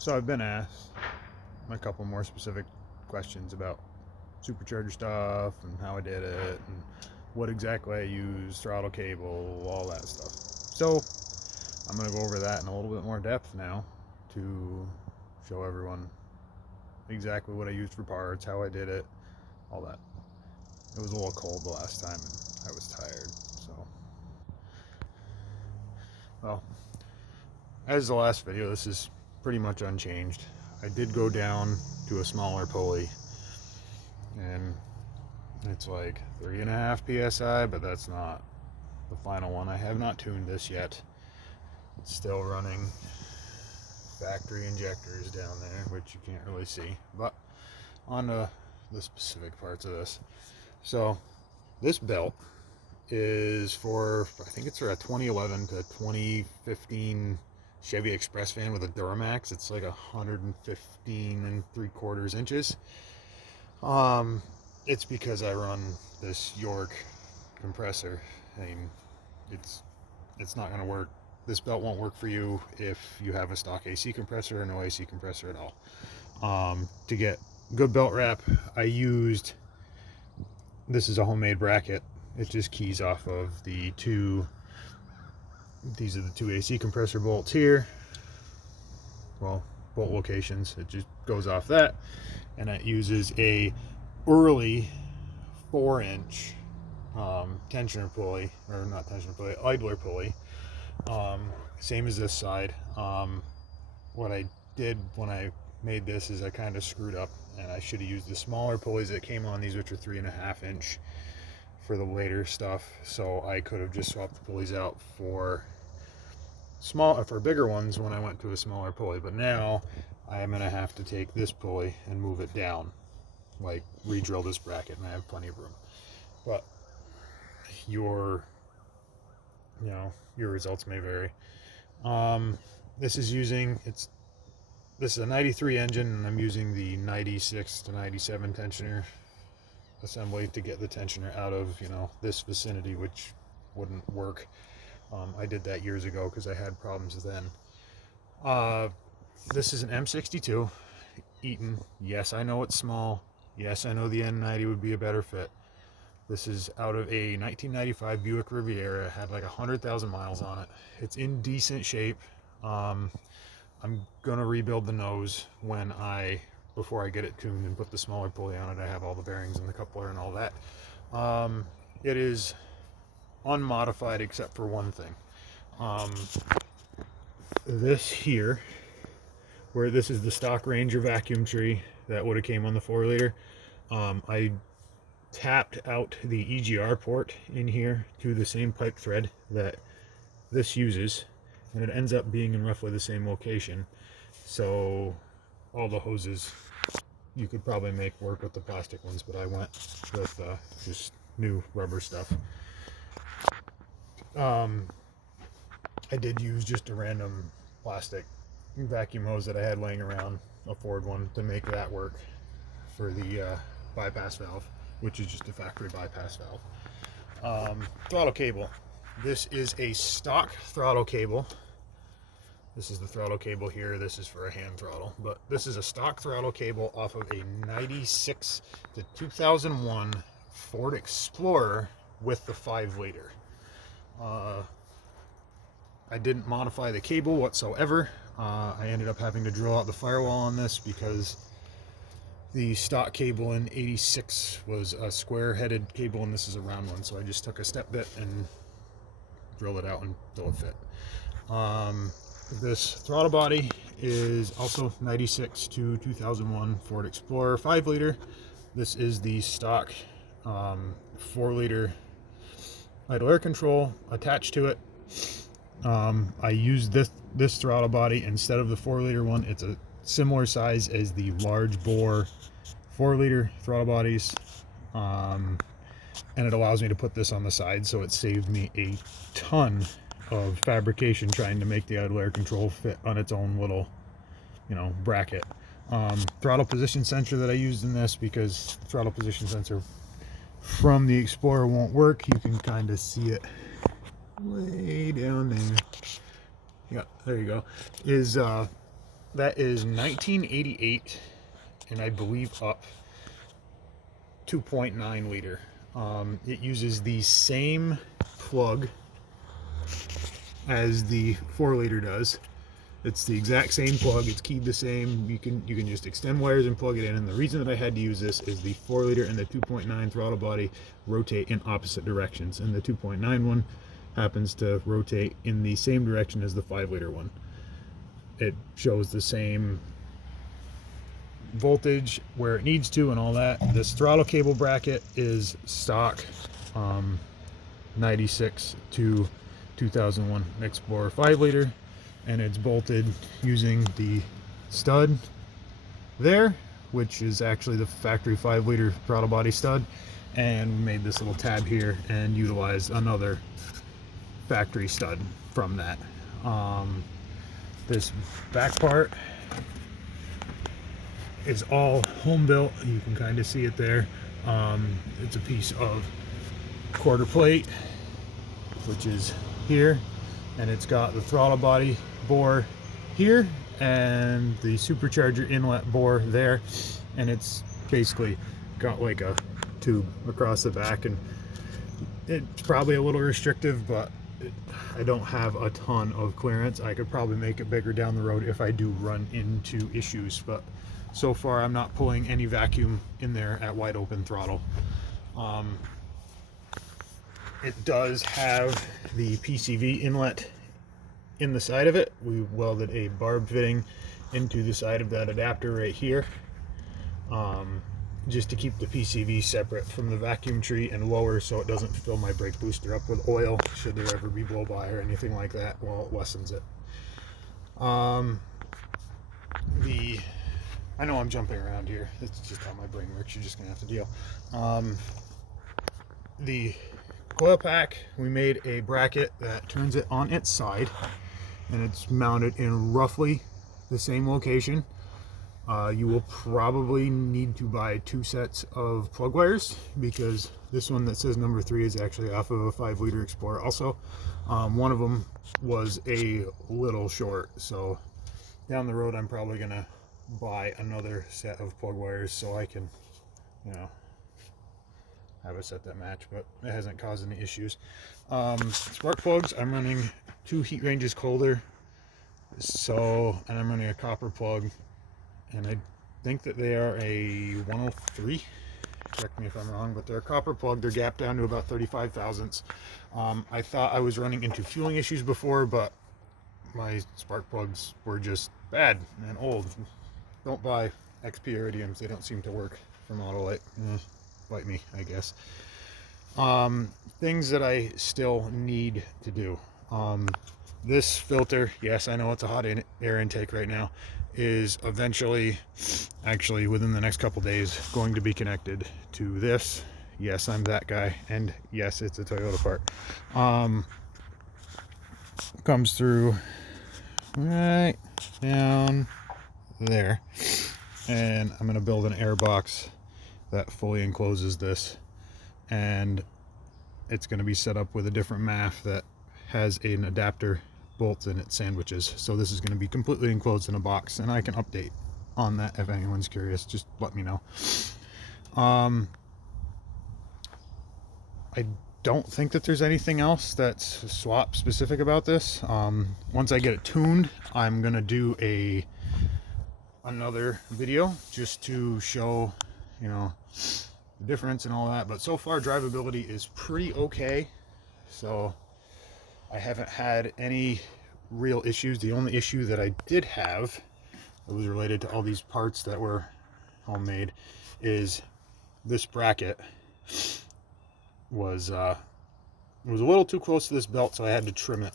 So I've been asked a couple more specific questions about supercharger stuff and how I did it and what exactly I used, throttle cable, all that stuff. So I'm going to go over that in a little bit more depth now to show everyone exactly what I used for parts, how I did it, all that. It was a little cold the last time and I was tired. So, well, as the last video, this is pretty much unchanged. I did go down to a smaller pulley, and it's like 3.5 psi, but that's not the final one. I have not tuned this yet. It's still running factory injectors down there, which you can't really see. But on to the specific parts of this. So this belt is for, I think it's for a 2011 to 2015 Chevy Express van with a Duramax. It's like 115 3/4 inches. It's because I run this York compressor. I mean, it's not going to work. This belt won't work for you if you have a stock AC compressor or no AC compressor at all. To get good belt wrap, I used, this is a homemade bracket. It just keys off of the two, these are the two AC compressor bolts here. Well, bolt locations. It just goes off that, and it uses a early 4-inch tensioner pulley, or not tensioner pulley, idler pulley. Same as this side. What I did when I made this is I kind of screwed up, and I should have used the smaller pulleys that came on these, which are 3.5-inch for the later stuff. So I could have just swapped the pulleys out for bigger ones when I went to a smaller pulley. But now I am going to have to take this pulley and move it down, like re-drill this bracket, and I have plenty of room. But your results may vary. This is a 93 engine, and I'm using the 96 to 97 tensioner assembly to get the tensioner out of this vicinity, which wouldn't work. I did that years ago because I had problems then. This is an M62 Eaton. Yes, I know it's small. Yes, I know the N90 would be a better fit. This is out of a 1995 Buick Riviera. It had like 100,000 miles on it. It's in decent shape. I'm gonna rebuild the nose before I get it tuned and put the smaller pulley on it. I have all the bearings and the coupler and all that. It is unmodified except for one thing. This here, where this is the stock Ranger vacuum tree that would have came on the 4-liter, I tapped out the EGR port in here to the same pipe thread that this uses, and it ends up being in roughly the same location. So all the hoses you could probably make work with the plastic ones, but I went with just new rubber stuff. I did use just a random plastic vacuum hose that I had laying around, a Ford one, to make that work for the bypass valve, which is just a factory bypass valve. Throttle cable. This is a stock throttle cable. This is the throttle cable here. This is for a hand throttle, but this is a stock throttle cable off of a 96 to 2001 Ford Explorer with the 5-liter. I didn't modify the cable whatsoever. I ended up having to drill out the firewall on this because the stock cable in 86 was a square-headed cable, and this is a round one. So I just took a step bit and drilled it out until it fit. This throttle body is also 96 to 2001 Ford Explorer 5-liter. This is the stock 4-liter idle air control attached to it. I used this throttle body instead of the 4-liter one. It's a similar size as the large bore 4-liter throttle bodies, and it allows me to put this on the side, so it saved me a ton of fabrication trying to make the idle air control fit on its own little bracket. Throttle position sensor that I used in this, because throttle position sensor from the Explorer won't work. You can kind of see it way down there. Yeah, there you go. Is That is 1988, and I believe up 2.9 liter. It uses the same plug as the 4 liter does. It's the exact same plug. It's keyed the same. You can just extend wires and plug it in. And the reason that I had to use this is the 4 liter and the 2.9 throttle body rotate in opposite directions, and the 2.9 one happens to rotate in the same direction as the 5 liter one. It shows the same voltage where it needs to and all that. This throttle cable bracket is stock 96 to 2001 Explorer 5 liter, and it's bolted using the stud there, which is actually the factory 5 liter throttle body stud, and we made this little tab here and utilized another factory stud from that. This back part is all home built. You can kind of see it there. It's a piece of quarter plate, which is here, and it's got the throttle body bore here and the supercharger inlet bore there, and it's basically got like a tube across the back, and it's probably a little restrictive, but I don't have a ton of clearance. I could probably make it bigger down the road if I do run into issues, but so far I'm not pulling any vacuum in there at wide open throttle. It does have the PCV inlet in the side of it. We welded a barb fitting into the side of that adapter right here, just to keep the PCV separate from the vacuum tree and lower, so it doesn't fill my brake booster up with oil should there ever be blow by or anything like that. Well, it lessens it. I know I'm jumping around here. It's just how my brain works. You're just gonna have to deal. The coil pack, we made a bracket that turns it on its side, and it's mounted in roughly the same location. You will probably need to buy 2 sets of plug wires, because this one that says number 3 is actually off of a 5 liter Explorer also. One of them was a little short, so down the road I'm probably gonna buy another set of plug wires so I can, you know, have a set that match, but it hasn't caused any issues. Spark plugs, I'm running 2 heat ranges colder, and I'm running a copper plug, and I think that they are a 103. Correct me if I'm wrong, but they're a copper plug. They're gapped down to about 35 thousandths. I thought I was running into fueling issues before, but my spark plugs were just bad and old. Don't buy XP Iridiums. They don't seem to work for Model 8. Bite me, I guess. Things that I still need to do. This filter, yes, I know it's a hot air intake right now, is eventually, actually within the next couple days, going to be connected to this. Yes, I'm that guy, and yes, it's a Toyota part. Comes through right down there, and I'm going to build an air box that fully encloses this, and it's going to be set up with a different MAF that has an adapter bolts in it, sandwiches. So this is going to be completely enclosed in a box, and I can update on that if anyone's curious. Just let me know. I don't think that there's anything else that's swap specific about this. Once I get it tuned, I'm gonna do another video just to show, you know, the difference and all that. But so far drivability is pretty okay, so I haven't had any real issues. The only issue that I did have that was related to all these parts that were homemade is this bracket was a little too close to this belt, so I had to trim it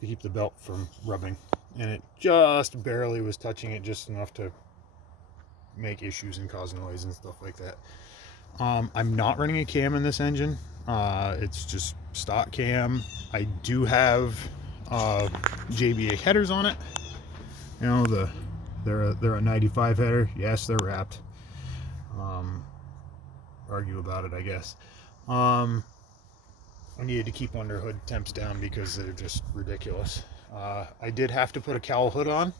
to keep the belt from rubbing, and it just barely was touching it, just enough to make issues and cause noise and stuff like that. I'm not running a cam in this engine. It's just stock cam. I do have JBA headers on it. You know, they're a 95 header. Yes, they're wrapped. Argue about it, I guess. I needed to keep under hood temps down because they're just ridiculous. I did have to put a cowl hood on.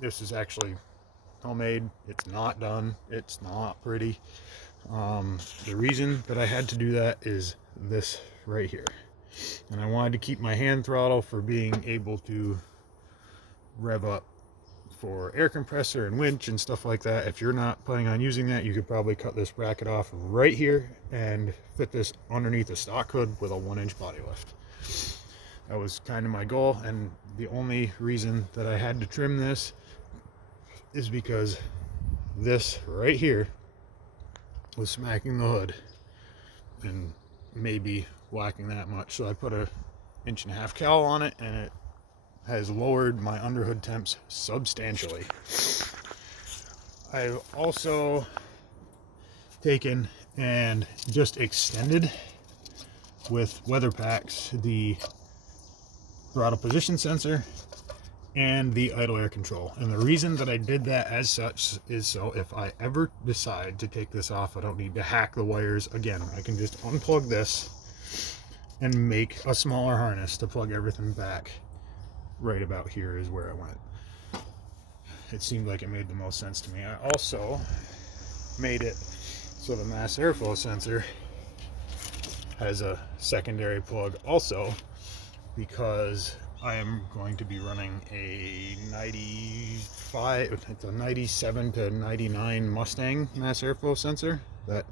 This is actually homemade. It's not done. It's not pretty. The reason that I had to do that is this right here. And I wanted to keep my hand throttle for being able to rev up for air compressor and winch and stuff like that. If you're not planning on using that, you could probably cut this bracket off right here and fit this underneath the stock hood with a 1-inch body lift. That was kind of my goal, and the only reason that I had to trim this is because this right here was smacking the hood and maybe whacking that much. So I put a 1.5-inch cowl on it, and it has lowered my underhood temps substantially. I've also taken and just extended with weather packs the throttle position sensor and the idle air control. And the reason that I did that as such is so if I ever decide to take this off, I don't need to hack the wires again. I can just unplug this and make a smaller harness to plug everything back. Right about here is where I went. It seemed like it made the most sense to me. I also made it so the mass airflow sensor has a secondary plug also, because I am going to be running a 97 to 99 Mustang mass airflow sensor that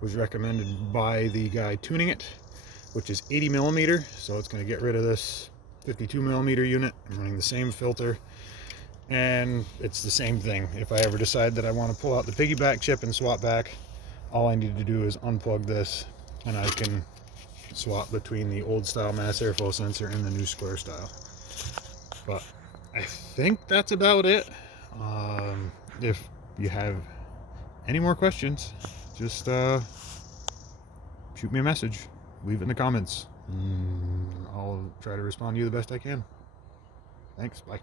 was recommended by the guy tuning it, which is 80 millimeter. So it's going to get rid of this 52 millimeter unit. I'm running the same filter, and it's the same thing. If I ever decide that I want to pull out the piggyback chip and swap back, all I need to do is unplug this, and I can swap between the old style mass airflow sensor and the new square style. But I think that's about it. If you have any more questions, just shoot me a message, leave it in the comments. I'll try to respond to you the best I can. Thanks, bye.